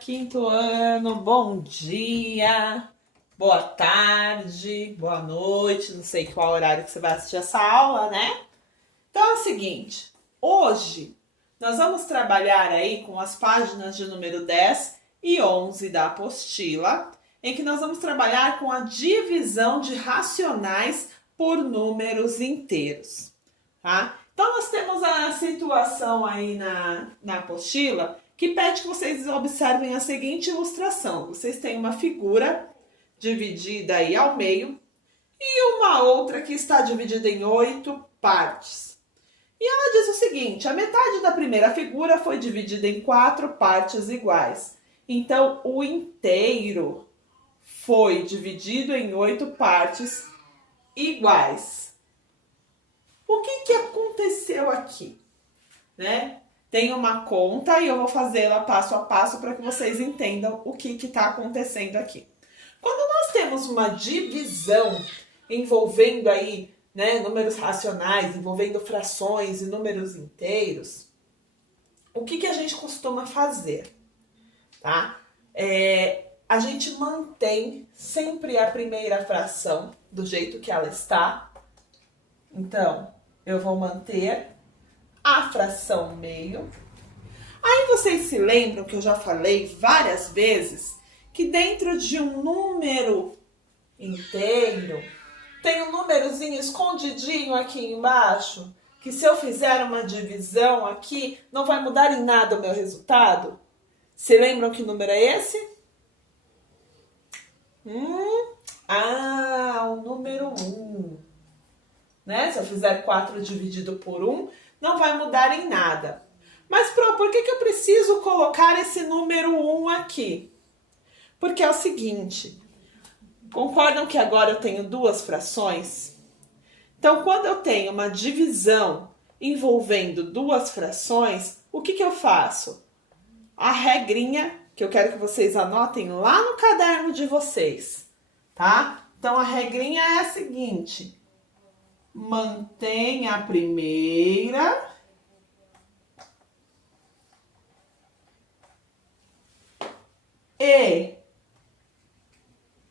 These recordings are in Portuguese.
quinto ano, bom dia, boa tarde, boa noite, não sei qual horário que você vai assistir essa aula, né? Então é o seguinte, hoje nós vamos trabalhar aí com as páginas de número 10 e 11 da apostila, em que nós vamos trabalhar com a divisão de racionais por números inteiros, tá? Então nós temos a situação aí na apostila que pede que vocês observem a seguinte ilustração. Vocês têm uma figura dividida aí ao meio e uma outra que está dividida em 8 partes. E ela diz o seguinte, a metade da primeira figura foi dividida em 4 partes iguais. Então, o inteiro foi dividido em 8 partes iguais. O que aconteceu aqui, né? Tem uma conta e eu vou fazer ela passo a passo para que vocês entendam o que está acontecendo aqui. Quando nós temos uma divisão envolvendo aí, né, números racionais, envolvendo frações e números inteiros, o que a gente costuma fazer, tá? A gente mantém sempre a primeira fração do jeito que ela está. Então, eu vou manter a fração meio. Aí vocês se lembram que eu já falei várias vezes que dentro de um número inteiro tem um númerozinho escondidinho aqui embaixo, que se eu fizer uma divisão aqui, não vai mudar em nada o meu resultado? Se lembram que número é esse? O número 1. Né? Se eu fizer 4 dividido por 1, não vai mudar em nada. Mas, por que eu preciso colocar esse número 1 aqui? Porque é o seguinte, concordam que agora eu tenho duas frações? Então, quando eu tenho uma divisão envolvendo duas frações, o que eu faço? A regrinha, que eu quero que vocês anotem lá no caderno de vocês, tá? Então, a regrinha é a seguinte, mantém a primeira e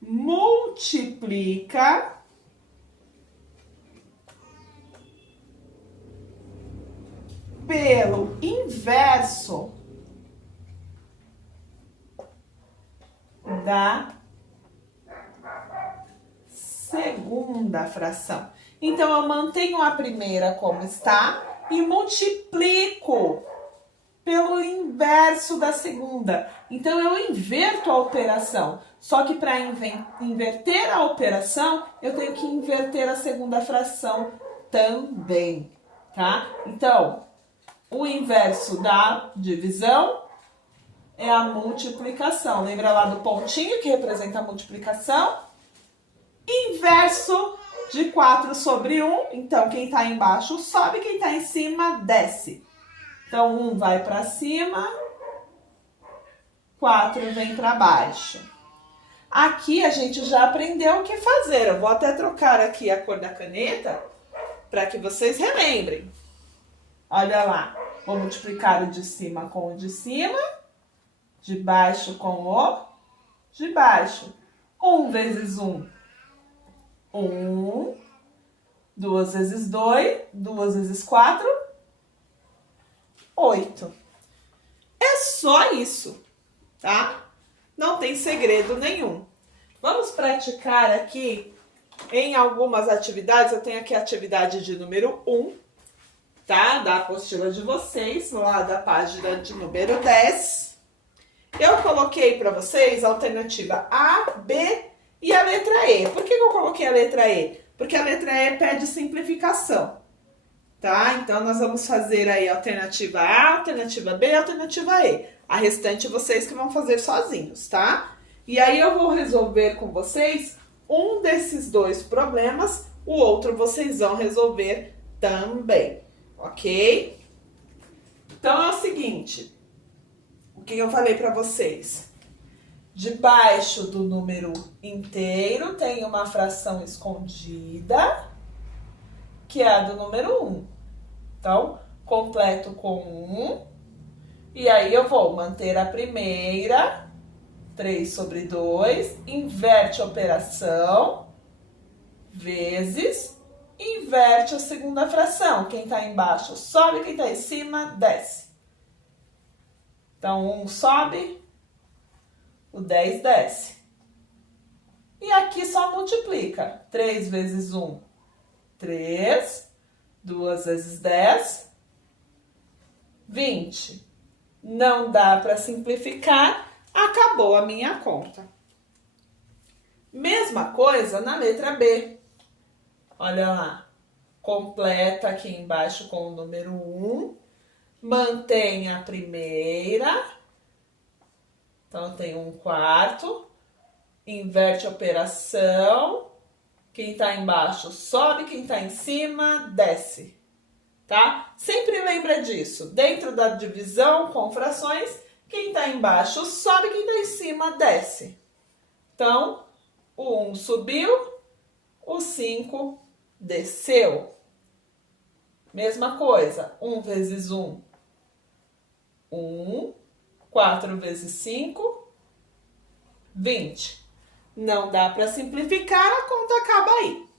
multiplica pelo inverso da segunda fração. Então, eu mantenho a primeira como está e multiplico pelo inverso da segunda. Então, eu inverto a operação. Só que para inverter a operação, eu tenho que inverter a segunda fração também, tá? Então, o inverso da divisão é a multiplicação. Lembra lá do pontinho que representa a multiplicação? Inverso de 4 sobre 1. Então, quem está embaixo sobe, quem está em cima desce. Então, 1 vai para cima, 4 vem para baixo. Aqui a gente já aprendeu o que fazer. Eu vou até trocar aqui a cor da caneta para que vocês relembrem. Olha lá, vou multiplicar o de cima com o de cima, de baixo com o de baixo. 1 vezes 1, 1. 2 vezes 2, 2 vezes 4, 8. É só isso, tá? Não tem segredo nenhum. Vamos praticar aqui em algumas atividades. Eu tenho aqui a atividade de número 1, tá? Da apostila de vocês, lá da página de número 10. Eu coloquei para vocês a alternativa A, B e a letra E. Por que eu coloquei a letra E? Porque a letra E pede simplificação, tá? Então, nós vamos fazer aí a alternativa A, alternativa B e alternativa E. A restante vocês que vão fazer sozinhos, tá? E aí eu vou resolver com vocês um desses dois problemas, o outro vocês vão resolver também, ok? Então, é o seguinte, o que eu falei para vocês? Debaixo do número inteiro tem uma fração escondida, que é a do número 1. Então, completo com 1, E aí eu vou manter a primeira, 3 sobre 2, inverte a operação, vezes, inverte a segunda fração. Quem está embaixo sobe, quem está em cima desce. Então, 1 sobe, o 10 desce. E aqui só multiplica. 3 vezes 1, 3. 2 vezes 10, 20. Não dá para simplificar, acabou a minha conta. Mesma coisa na letra B. Olha lá, completa aqui embaixo com o número 1, mantém a primeira, então tem 1/4, inverte a operação, quem está embaixo sobe, quem está em cima desce, tá? Sempre lembra disso, dentro da divisão com frações, quem está embaixo sobe, quem está em cima desce. Então, o 1 subiu, o 5 desceu. Mesma coisa, 1 vezes 1, 1, 4 vezes 5, 20. Não dá para simplificar, a conta acaba aí.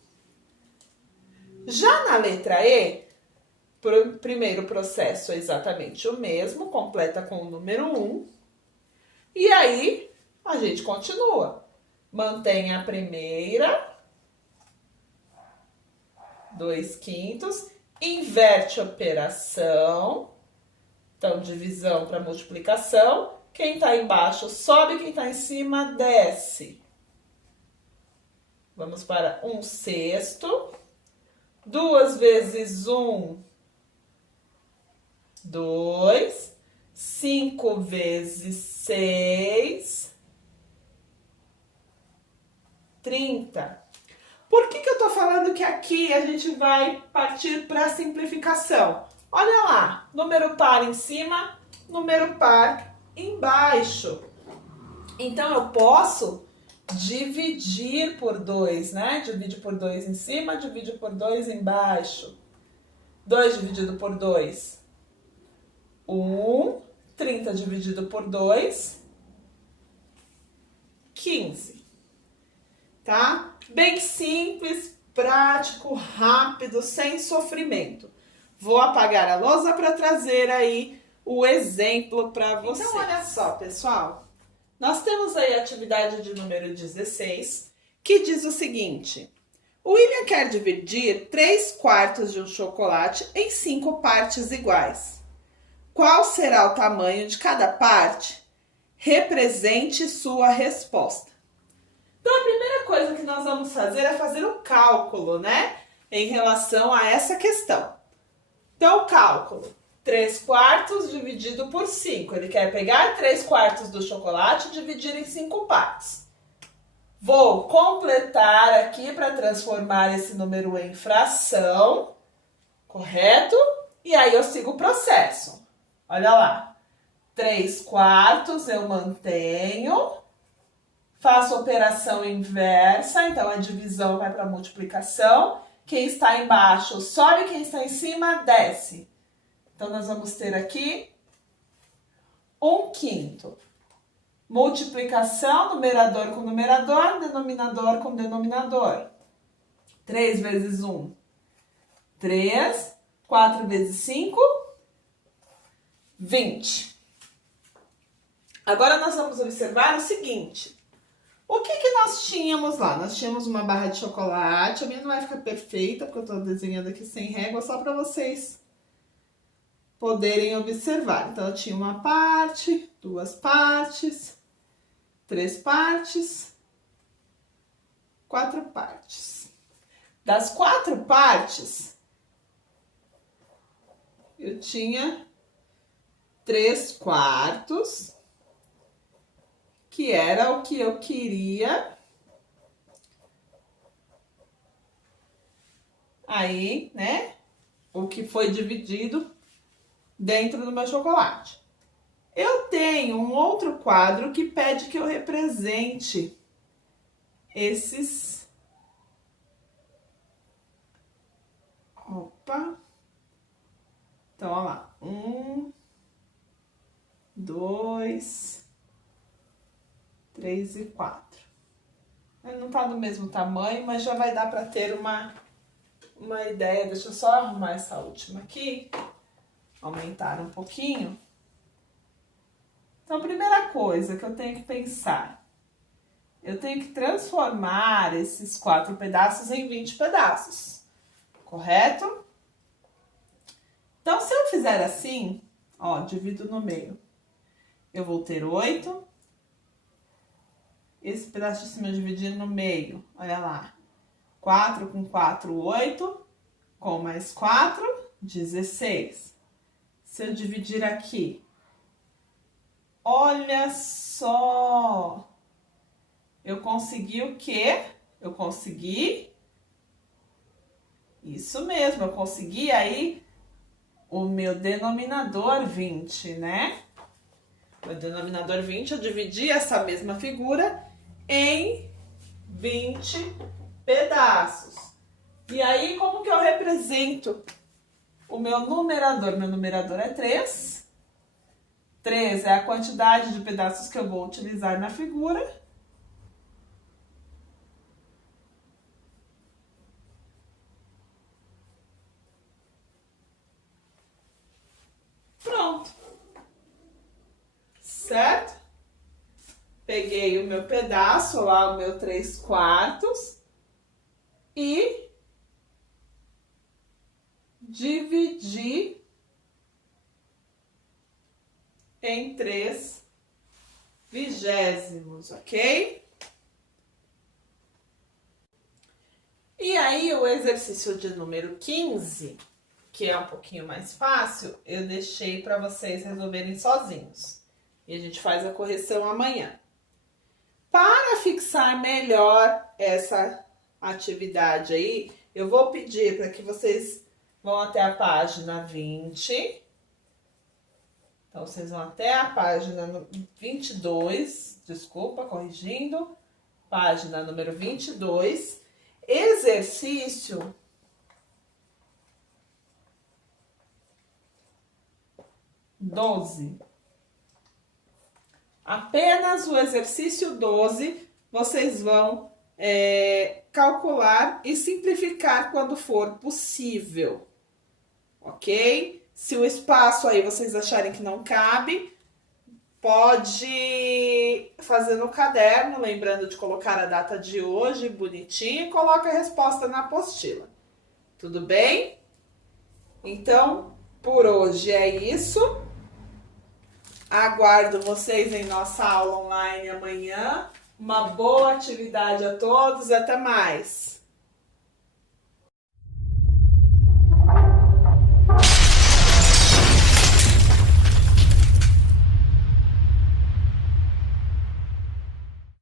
Já na letra E, o primeiro processo é exatamente o mesmo, completa com o número 1. E aí, a gente continua. Mantém a primeira, 2/5, inverte a operação, então divisão para multiplicação, quem está embaixo sobe, quem está em cima desce. Vamos para 1/6, 2 vezes 1, 2, 5 vezes 6, 30. Por que eu tô falando que aqui a gente vai partir para a simplificação? Olha lá, número par em cima, número par embaixo. Então, eu posso dividir por 2, né? Divide por 2 em cima, divide por 2 embaixo. 2 dividido por 2, 1. 30 dividido por 2, 15. Tá? Bem simples, prático, rápido, sem sofrimento. Vou apagar a lousa para trazer aí o exemplo para vocês. Então, olha só, pessoal. Nós temos aí a atividade de número 16, que diz o seguinte. O William quer dividir 3/4 de um chocolate em 5 partes iguais. Qual será o tamanho de cada parte? Represente sua resposta. Então, a primeira coisa que nós vamos fazer é fazer o cálculo, né? Em relação a essa questão. Então, o cálculo. 3/4 dividido por 5. Ele quer pegar 3/4 do chocolate e dividir em 5 partes. Vou completar aqui para transformar esse número em fração, correto? E aí eu sigo o processo. Olha lá. 3/4 eu mantenho, faço operação inversa, então a divisão vai para a multiplicação. Quem está embaixo sobe, quem está em cima desce. Então, nós vamos ter aqui 1/5. Multiplicação, numerador com numerador, denominador com denominador. 3 vezes 1, 3. 4 vezes 5, 20. Agora, nós vamos observar o seguinte. O que nós tínhamos lá? Nós tínhamos uma barra de chocolate. A minha não vai ficar perfeita, porque eu estou desenhando aqui sem régua, só para vocês poderem observar. Então, eu tinha uma parte, 2 partes, 3 partes, 4 partes. Das 4 partes, eu tinha 3/4, que era o que eu queria. Aí, né? O que foi dividido dentro do meu chocolate. Eu tenho um outro quadro que pede que eu represente esses... Opa! Então, olha lá. 1, 2, 3 e 4. Ele não tá do mesmo tamanho, mas já vai dar para ter uma ideia. Deixa eu só arrumar essa última aqui. Aumentar um pouquinho. Então, a primeira coisa que eu tenho que pensar, eu tenho que transformar esses 4 pedaços em 20 pedaços, correto? Então, se eu fizer assim, ó, divido no meio, eu vou ter 8. Esse pedaço de cima eu dividi no meio, olha lá. 4 com 4, 8, com mais 4, 16. Se eu dividir aqui, olha só, eu consegui o quê? Eu consegui, isso mesmo, eu consegui aí o meu denominador 20, né? O denominador 20, eu dividi essa mesma figura em 20 pedaços. E aí, como que eu represento o meu numerador? Meu numerador é 3. 3 é a quantidade de pedaços que eu vou utilizar na figura. Pronto. Certo? Peguei o meu pedaço lá, o meu 3/4 e dividi em 3/20, ok? E aí, o exercício de número 15, que é um pouquinho mais fácil, eu deixei para vocês resolverem sozinhos. E a gente faz a correção amanhã. Para fixar melhor essa atividade aí, eu vou pedir para que vocês vão até a página 20. Então, vocês vão até a página 22, desculpa, corrigindo. Página número 22. Exercício 12. Apenas o exercício 12 vocês vão calcular e simplificar quando for possível, ok? Se o espaço aí vocês acharem que não cabe, pode fazer no caderno, lembrando de colocar a data de hoje bonitinho e coloca a resposta na apostila. Tudo bem? Então, por hoje é isso. Aguardo vocês em nossa aula online amanhã. Uma boa atividade a todos e até mais!